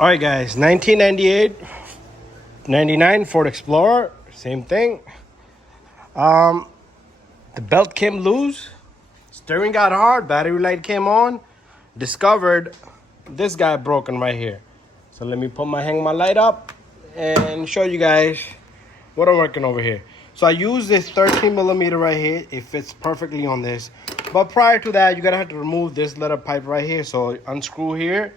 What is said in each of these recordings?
All right, guys, 1998, 99 Ford Explorer, same thing. The belt came loose, steering got hard, battery light came on, discovered this guy broken right here. So let me hang my light up and show you guys what I'm working over here. So I use this 13 millimeter right here. It fits perfectly on this. But prior to that, you're gonna have to remove this leather pipe right here. So unscrew here,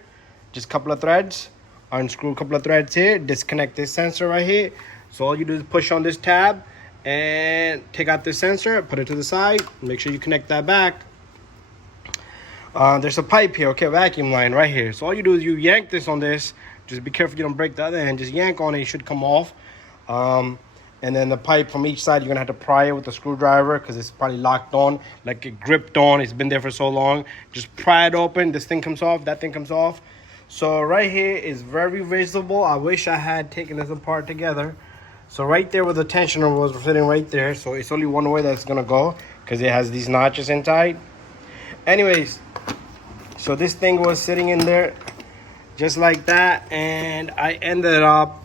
just a couple of threads. Unscrew a couple of threads here, disconnect this sensor right here. So all you do is push on this tab and take out this sensor, put it to the side, make sure you connect that back. There's a pipe here, okay, vacuum line right here. So all you do is you yank this on this. Just be careful you don't break the other end. Just yank on it, it should come off. And then the pipe from each side, you're gonna have to pry it with a screwdriver because it's probably locked on, like it gripped on. It's been there for so long. Just pry it open. This thing comes off, that thing comes off. So right here is very visible. I wish I had taken this apart together. So right there where the tensioner was sitting right there. So it's only one way that's gonna go because it has these notches inside. Anyways, so this thing was sitting in there just like that, and I ended up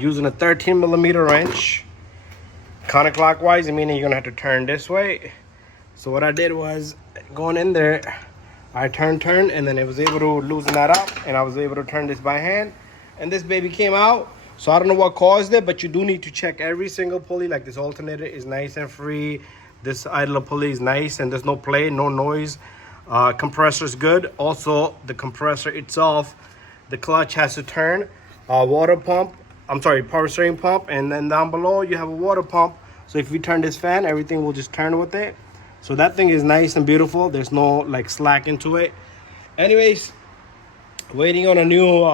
using a 13 millimeter wrench counterclockwise, meaning you're gonna have to turn this way. So what I did was going in there, I turned, and then it was able to loosen that up, and I was able to turn this by hand, and this baby came out. So I don't know what caused it, but you do need to check every single pulley. Like this alternator is nice and free. This idler pulley is nice, and there's no play, no noise. Compressor is good. Also, the compressor itself, the clutch has to turn. Power steering pump, and then down below you have a water pump. So if we turn this fan, everything will just turn with it. So that thing is nice and beautiful. There's no like slack into it. Anyways, waiting on a new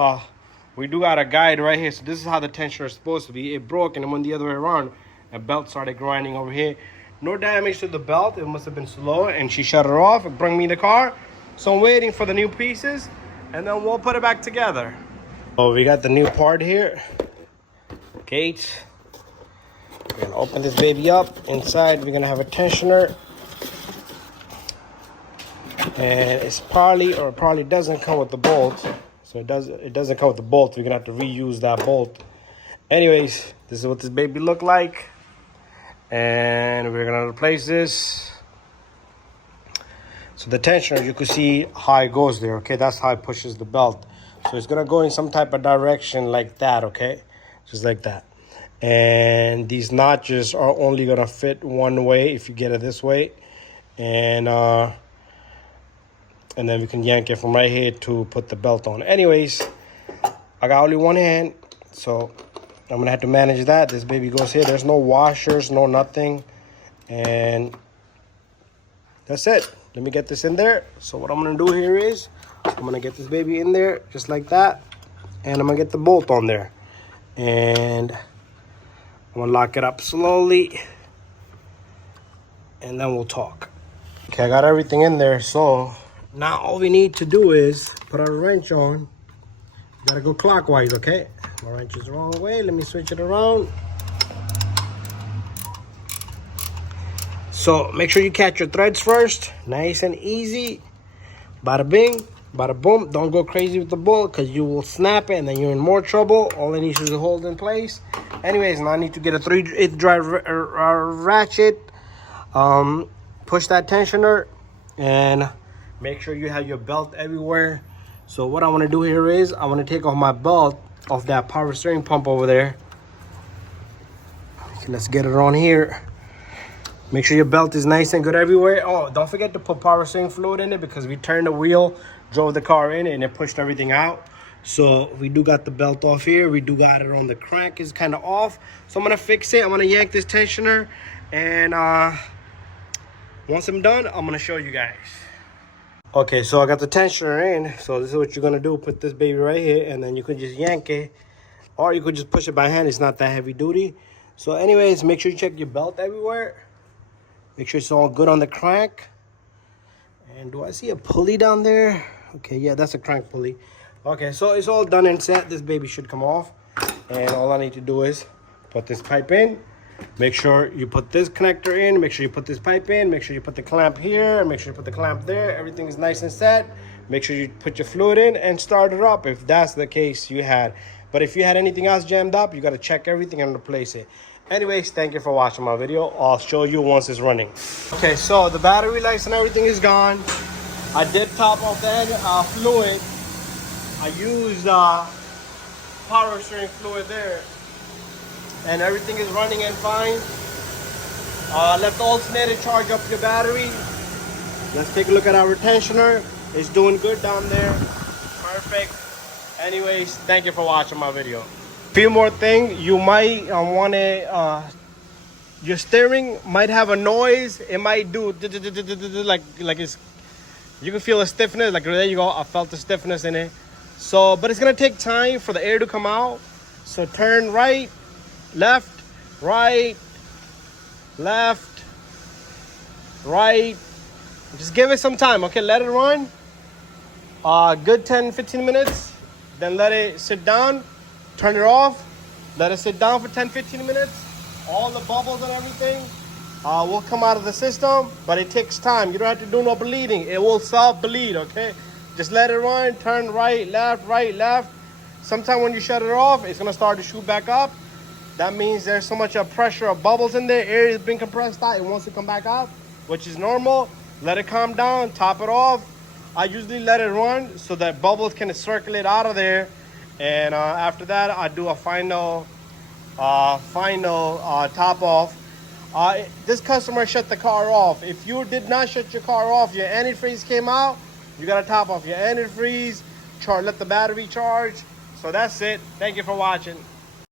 we do got a guide right here. So this is how the tensioner is supposed to be. It broke and it went the other way around. A belt started grinding over here. No damage to the belt. It must have been slow, and she shut it off and bring me the car. So I'm waiting for the new pieces, and then we'll put it back together. Oh, we got the new part here. Gate. We're gonna open this baby up. Inside we're gonna have a tensioner, and it probably doesn't come with the bolt. So it doesn't come with the bolt. We're gonna have to reuse that bolt. Anyways, this is what this baby look like, and we're gonna replace this. So the tensioner, you can see how it goes there. Okay, that's how it pushes the belt. So it's gonna go in some type of direction like that. Okay, just like that. And these notches are only gonna fit one way if you get it this way, and then we can yank it from right here to put the belt on. Anyways, I got only one hand, so I'm gonna have to manage that. This baby goes here. There's no washers, no nothing, and that's it. Let me get this in there. So what I'm gonna do here is I'm gonna get this baby in there just like that, and I'm gonna get the bolt on there, and I'm gonna lock it up slowly, and then we'll talk. Okay, I got everything in there. So now all we need to do is put our wrench on. You gotta go clockwise, okay? My wrench is the wrong way. Let me switch it around. So make sure you catch your threads first. Nice and easy. Bada bing, bada boom. Don't go crazy with the bolt because you will snap it and then you're in more trouble. All it needs is to hold in place. Anyways, now I need to get a 3/8 drive ratchet. Push that tensioner and make sure you have your belt everywhere. So what I want to do here is I want to take off my belt off that power steering pump over there. Okay, let's get it on here. Make sure your belt is nice and good everywhere. Oh, don't forget to put power steering fluid in it because we turned the wheel, drove the car in, and it pushed everything out. So we do got the belt off here. We do got it on the crank is kind of off. So I'm gonna fix it. I'm gonna yank this tensioner, and once I'm done, I'm gonna show you guys. Okay, so I got the tensioner in. So this is what you're gonna do. Put this baby right here, and then you could just yank it, or you could just push it by hand. It's not that heavy duty. So anyways, make sure you check your belt everywhere. Make sure it's all good on the crank. And do I see a pulley down there? Okay, yeah, that's a crank pulley. Okay, so it's all done and set. This baby should come off. And all I need to do is put this pipe in. Make sure you put this connector in. Make sure you put this pipe in. Make sure you put the clamp here. Make sure you put the clamp there. Everything is nice and set. make sure you put your fluid in and start it up if that's the case you had. But if you had anything else jammed up, you got to check everything and replace it. Anyways, thank you for watching my video. I'll show you once it's running. Okay, so the battery lights and everything is gone. I did top off the fluid. I used power steering fluid there, and everything is running and fine. Let the alternator charge up your battery. Let's take a look at our retentioner. It's doing good down there. Perfect. Anyways, thank you for watching my video. Few more things. You might want to, your steering might have a noise. It might do like it's, you can feel a stiffness. Like there you go, I felt the stiffness in it. So, but it's gonna take time for the air to come out. So turn right, left, right, left, right. Just give it some time, okay? Let it run. Good 10-15 minutes. Then let it sit down. Turn it off. Let it sit down for 10-15 minutes. All the bubbles and everything will come out of the system, but it takes time. You don't have to do no bleeding. It will self-bleed, okay? Just let it run. Turn right, left. Sometime when you shut it off, it's gonna start to shoot back up. That means there's so much pressure of bubbles in there. Air is being compressed out. It wants to come back out, which is normal. Let it calm down. Top it off. I usually let it run so that bubbles can circulate out of there. And after that, I do a final top off. This customer shut the car off. If you did not shut your car off, your antifreeze came out, you gotta top off your antifreeze, let the battery charge. So that's it. Thank you for watching.